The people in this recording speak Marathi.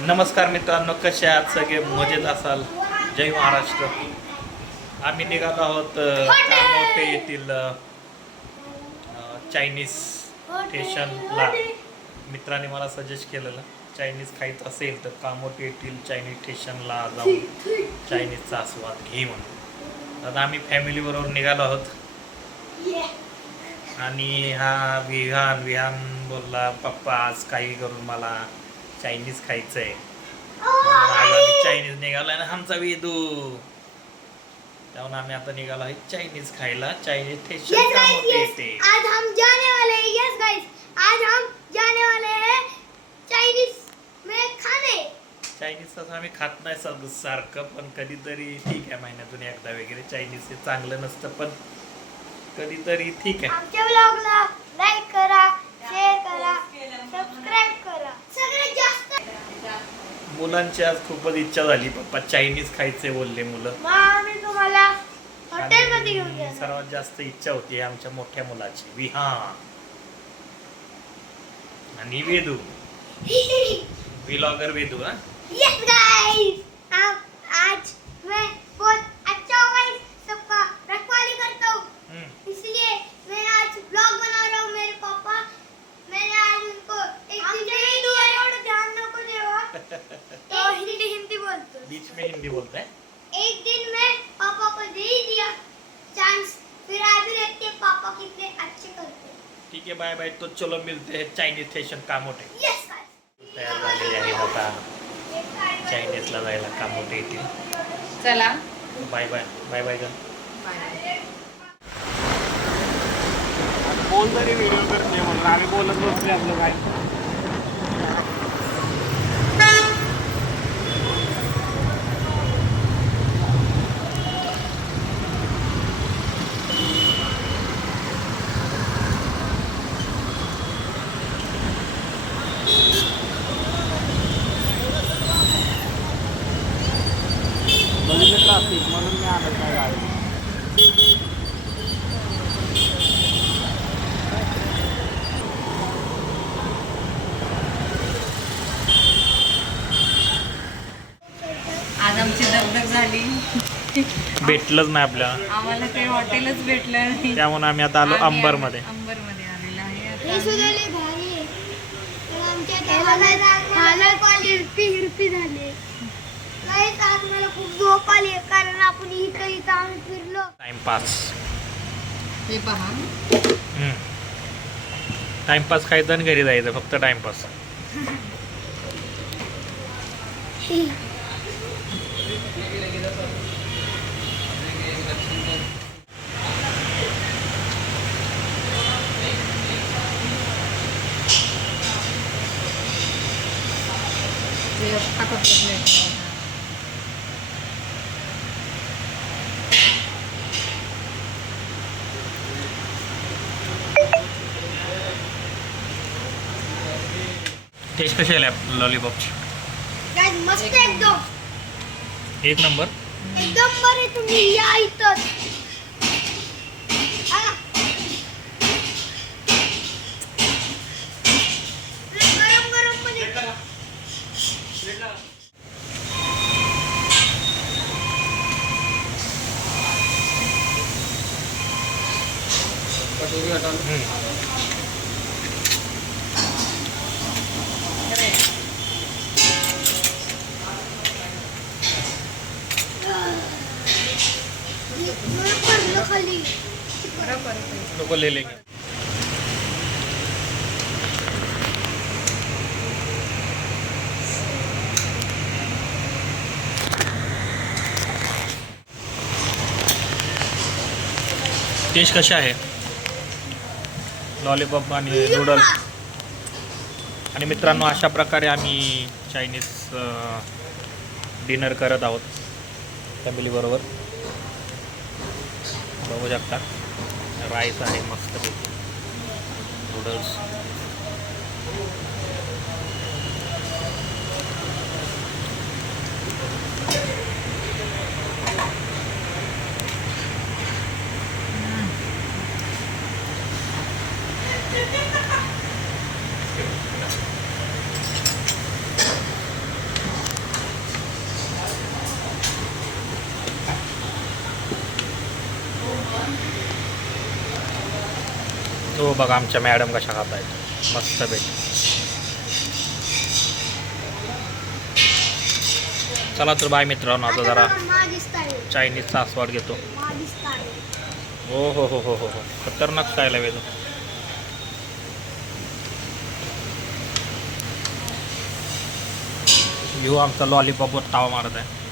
नमस्कार मित्रांनो, कसे आहात सगळे? मजेत असाल? जय महाराष्ट्र. आम्ही निघालो आहोत कामोठे येथील चायनीज स्टेशनला. मित्राने मला सजेस्ट केलेलं, चायनीज खायचं असेल तर कामोठे येथील चायनीज स्टेशनला जाऊन चायनीजचा आस्वाद घे म्हणून. आता आम्ही फॅमिलीबरोबर निघालो आहोत आणि हा विहान बोलला, पप्पा आज काही करून मला चायनीज खायचं आहे. आम्ही चायनीज निघालो ना आमचा वेदू. त्यामुळे आम्ही आता निघालो आहे चायनीज खायला. चायनीज स्टेशन येते. आज हम जाने वाले हैं. यस गाइस, आज हम जाने वाले हैं चाइनीज में खाने. चायनीज तसं आम्ही खात नाही सारखं, पण कधीतरी ठीक आहे, महिन्यातून एकदा वगैरे. चायनीज हे चांगलं नसतं, पण कधीतरी ठीक आहे. आमच्या ब्लॉगला लाईक करा, शेअर करा, सबस्क्राइब करा. सगळ्यात जास्त मुलांची आज खूपच इच्छा झाली, पप्पा चायनीज खायचे बोलले मुलं. मग आम्ही तुम्हाला हॉटेलमध्ये घेऊन जाणार. सर्वात जास्त इच्छा होती आमच्या मोठ्या मुलाची, विहान आणि वेदू. व्लॉगर वेदू. हा यस गाइस, आज मैं बहुत अच्छा गाइस सबका रखवाली करता हूँ, इसलिए मैं आज ब्लॉग बना रहा हूँ. मेरे पापा, मैंने आज उनको एक दिन ध्यान नको देवा तो हिंदी बोलतो. बीच में हिंदी बोलता है. एक दिन मैं पापा को दे ही दिया चांस, फिर आज भी देखते हैं पापा कितने अच्छे करते हैं. ठीक है, बाय बाय. तो चलो मिलते हैं Chinese station Kamothe. Yes guys, तयार झालेले आहे आता चायनीजला जायला कामोठे येतील. चला बाय बाय. बाय बाय ग. बोल तरी व्हिडिओ करते म्हणून आम्ही बोलत बसले आपलं काय. बघितलं ट्राफिक म्हणून मी आलो काय गाडी. आज आमची दगदग झाली. भेटलंच नाही आपल्याला, आम्हाला काही हॉटेलच भेटलं नाही. त्यामुळे आम्ही आता आलो अंबरमध्ये. अंबरमध्ये आलेलं आहे हे आता. सुद्धा लय भारी आहे. तर आमच्या हालत वाली हिरपी झाली. गाइस, आज मला खूप झोप आली आहे, कारण आपण इथं आम्ही फिरलो. टाइमपास. हे पहा, टाइमपास खायचं आणि घरी जायचं, फक्त टाइमपास. हे टाकत बसले. टेस्ट कशी आली लॉलीपॉपची? गाइस, मस्त आहे एकदम. एक नंबर. एकदम बरे. तुम्ही या इथं. गरम गरम मध्ये खाली. लोक ले लेंगे. टेस्ट कशा आहे लॉलीपॉप आणि नूडल. आणि मित्रांनो, अशा प्रकारे आम्ही चायनीज डिनर करत आहोत फॅमिलीबरोबर. बघू शकता, राईस आहे मस्तपैकी, नूडल्स. हो बघा आमच्या मॅडम कशा खात आहेत मस्त पैकी. चला तर बाय मित्रांनो, आता जरा माझी स्टाईल चायनीजचा आस्वाद घेतो. माझी स्टाईल हो हो हो हो हो हो खतरनाक स्टाईल आहे वेदू. ह्यो आमचा लॉलीपॉपवर तावा मारत आहे.